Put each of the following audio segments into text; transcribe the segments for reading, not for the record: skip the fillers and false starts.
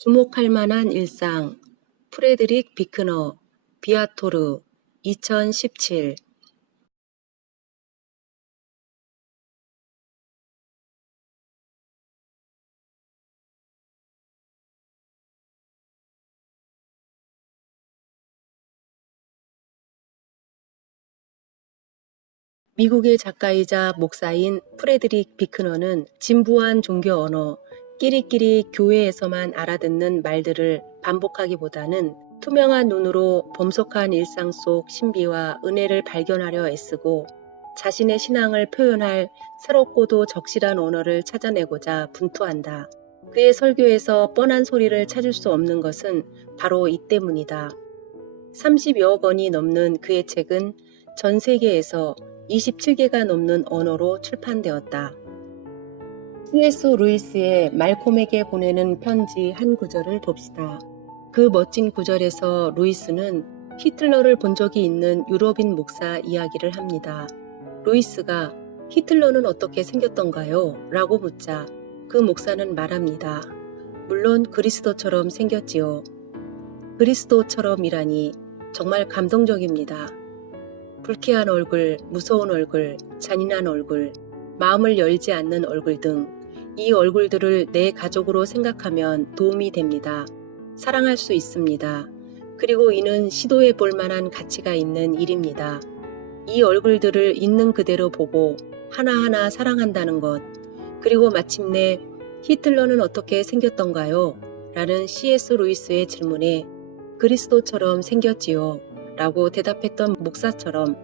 주목할 만한 일상 프레드릭 비크너 비아토르 2017 미국의 작가이자 목사인 프레드릭 비크너는 진부한 종교 언어, 끼리끼리 교회에서만 알아듣는 말들을 반복하기보다는 투명한 눈으로 범속한 일상 속 신비와 은혜를 발견하려 애쓰고 자신의 신앙을 표현할 새롭고도 적실한 언어를 찾아내고자 분투한다. 그의 설교에서 뻔한 소리를 찾을 수 없는 것은 바로 이 때문이다. 30여 권이 넘는 그의 책은 전 세계에서 27개가 넘는 언어로 출판되었다. C.S. 루이스의 말콤에게 보내는 편지 한 구절을 봅시다. 그 멋진 구절에서 루이스는 히틀러를 본 적이 있는 유럽인 목사 이야기를 합니다. 루이스가 히틀러는 어떻게 생겼던가요? 라고 묻자 그 목사는 말합니다. 물론 그리스도처럼 생겼지요. 그리스도처럼이라니 정말 감동적입니다. 불쾌한 얼굴, 무서운 얼굴, 잔인한 얼굴, 마음을 열지 않는 얼굴 등 이 얼굴들을 내 가족으로 생각하면 도움이 됩니다. 사랑할 수 있습니다. 그리고 이는 시도해 볼 만한 가치가 있는 일입니다. 이 얼굴들을 있는 그대로 보고 하나하나 사랑한다는 것, 그리고 마침내 히틀러는 어떻게 생겼던가요? 라는 C.S. 루이스의 질문에 그리스도처럼 생겼지요. 라고 대답했던 목사처럼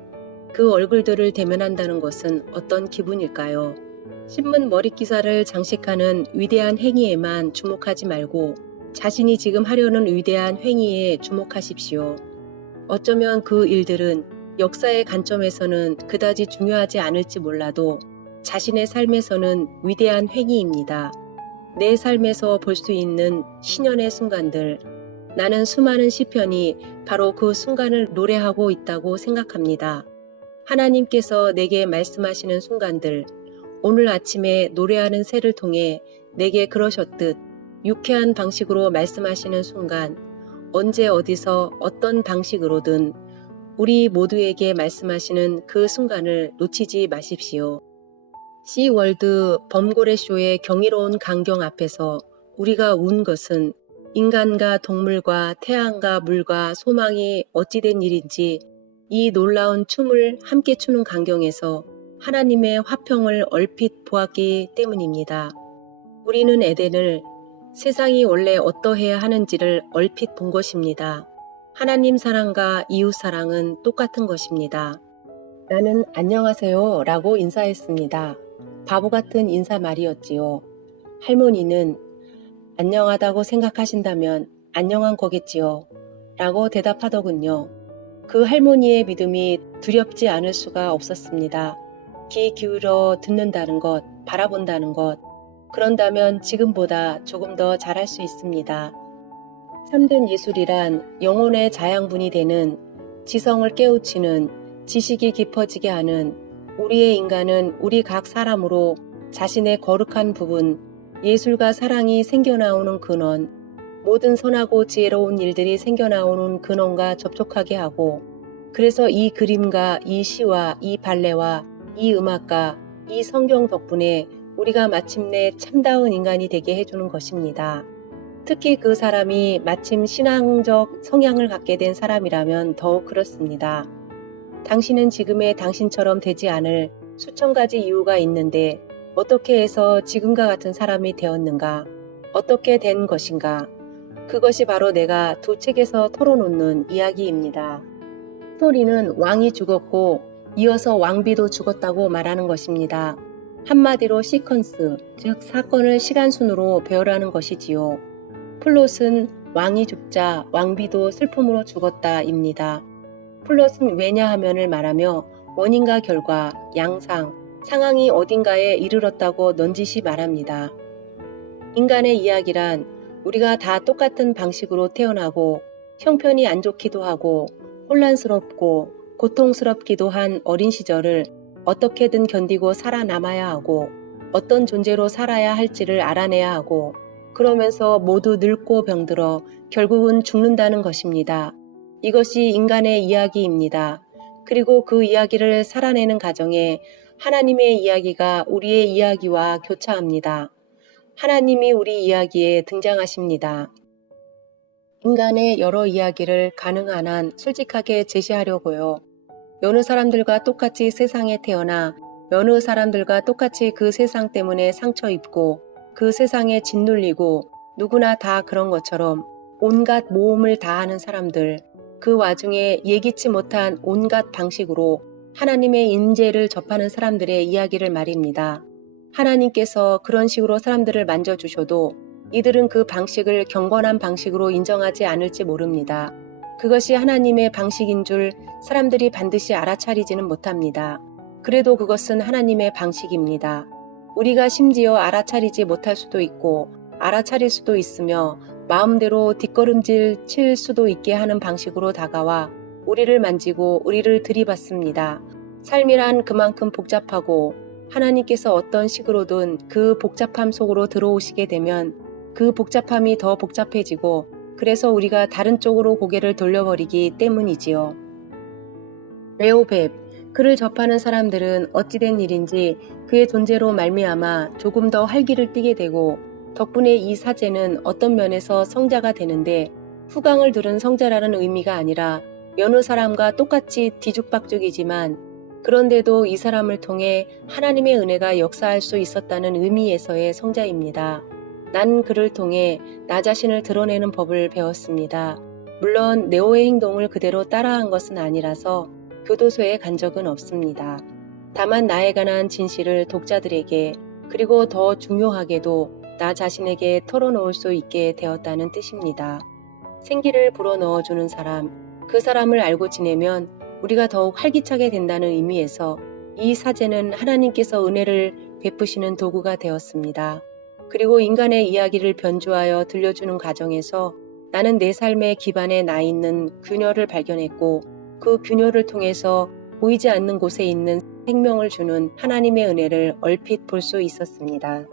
그 얼굴들을 대면한다는 것은 어떤 기분일까요? 신문 머릿기사를 장식하는 위대한 행위에만 주목하지 말고 자신이 지금 하려는 위대한 행위에 주목하십시오. 어쩌면 그 일들은 역사의 관점에서는 그다지 중요하지 않을지 몰라도 자신의 삶에서는 위대한 행위입니다. 내 삶에서 볼 수 있는 신연의 순간들, 나는 수많은 시편이 바로 그 순간을 노래하고 있다고 생각합니다. 하나님께서 내게 말씀하시는 순간들, 오늘 아침에 노래하는 새를 통해 내게 그러셨듯 유쾌한 방식으로 말씀하시는 순간, 언제 어디서 어떤 방식으로든 우리 모두에게 말씀하시는 그 순간을 놓치지 마십시오. 시월드 범고래쇼의 경이로운 광경 앞에서 우리가 운 것은 인간과 동물과 태양과 물과 소망이 어찌된 일인지 이 놀라운 춤을 함께 추는 광경에서 하나님의 화평을 얼핏 보았기 때문입니다. 우리는 에덴을 세상이 원래 어떠해야 하는지를 얼핏 본 것입니다. 하나님 사랑과 이웃 사랑은 똑같은 것입니다. 나는 안녕하세요 라고 인사했습니다. 바보 같은 인사말이었지요. 할머니는 안녕하다고 생각하신다면 안녕한 거겠지요. 라고 대답하더군요. 그 할머니의 믿음이 두렵지 않을 수가 없었습니다. 귀 기울여 듣는다는 것, 바라본다는 것, 그런다면 지금보다 조금 더 잘할 수 있습니다. 참된 예술이란 영혼의 자양분이 되는, 지성을 깨우치는, 지식이 깊어지게 하는, 우리의 인간은 우리 각 사람으로 자신의 거룩한 부분, 예술과 사랑이 생겨나오는 근원, 모든 선하고 지혜로운 일들이 생겨나오는 근원과 접촉하게 하고, 그래서 이 그림과 이 시와 이 발레와 이 음악과 이 성경 덕분에 우리가 마침내 참다운 인간이 되게 해주는 것입니다. 특히 그 사람이 마침 신앙적 성향을 갖게 된 사람이라면 더욱 그렇습니다. 당신은 지금의 당신처럼 되지 않을 수천 가지 이유가 있는데 어떻게 해서 지금과 같은 사람이 되었는가? 어떻게 된 것인가? 그것이 바로 내가 두 책에서 털어놓는 이야기입니다. 스토리는 왕이 죽었고 이어서 왕비도 죽었다고 말하는 것입니다. 한마디로 시퀀스, 즉 사건을 시간순으로 배열하는 것이지요. 플롯은 왕이 죽자 왕비도 슬픔으로 죽었다입니다. 플롯은 왜냐하면을 말하며 원인과 결과, 양상, 상황이 어딘가에 이르렀다고 넌지시 말합니다. 인간의 이야기란 우리가 다 똑같은 방식으로 태어나고 형편이 안 좋기도 하고 혼란스럽고 고통스럽기도 한 어린 시절을 어떻게든 견디고 살아남아야 하고 어떤 존재로 살아야 할지를 알아내야 하고 그러면서 모두 늙고 병들어 결국은 죽는다는 것입니다. 이것이 인간의 이야기입니다. 그리고 그 이야기를 살아내는 과정에 하나님의 이야기가 우리의 이야기와 교차합니다. 하나님이 우리 이야기에 등장하십니다. 인간의 여러 이야기를 가능한 한 솔직하게 제시하려고요. 여느 사람들과 똑같이 세상에 태어나 여느 사람들과 똑같이 그 세상 때문에 상처 입고 그 세상에 짓눌리고 누구나 다 그런 것처럼 온갖 모험을 다하는 사람들, 그 와중에 예기치 못한 온갖 방식으로 하나님의 인재를 접하는 사람들의 이야기를 말입니다. 하나님께서 그런 식으로 사람들을 만져주셔도 이들은 그 방식을 경건한 방식으로 인정하지 않을지 모릅니다. 그것이 하나님의 방식인 줄 사람들이 반드시 알아차리지는 못합니다. 그래도 그것은 하나님의 방식입니다. 우리가 심지어 알아차리지 못할 수도 있고 알아차릴 수도 있으며 마음대로 뒷걸음질 칠 수도 있게 하는 방식으로 다가와 우리를 만지고 우리를 들이받습니다. 삶이란 그만큼 복잡하고 하나님께서 어떤 식으로든 그 복잡함 속으로 들어오시게 되면 그 복잡함이 더 복잡해지고 그래서 우리가 다른 쪽으로 고개를 돌려버리기 때문이지요. 레오벳, 그를 접하는 사람들은 어찌된 일인지 그의 존재로 말미암아 조금 더 활기를 띠게 되고 덕분에 이 사제는 어떤 면에서 성자가 되는데 후광을 들은 성자라는 의미가 아니라 여느 사람과 똑같이 뒤죽박죽이지만 그런데도 이 사람을 통해 하나님의 은혜가 역사할 수 있었다는 의미에서의 성자입니다. 난 그를 통해 나 자신을 드러내는 법을 배웠습니다. 물론 네오의 행동을 그대로 따라한 것은 아니라서 교도소에 간 적은 없습니다. 다만 나에 관한 진실을 독자들에게 그리고 더 중요하게도 나 자신에게 털어놓을 수 있게 되었다는 뜻입니다. 생기를 불어넣어주는 사람, 그 사람을 알고 지내면 우리가 더욱 활기차게 된다는 의미에서 이 사제는 하나님께서 은혜를 베푸시는 도구가 되었습니다. 그리고 인간의 이야기를 변주하여 들려주는 과정에서 나는 내 삶의 기반에 나 있는 균열을 발견했고 그 균열을 통해서 보이지 않는 곳에 있는 생명을 주는 하나님의 은혜를 얼핏 볼 수 있었습니다.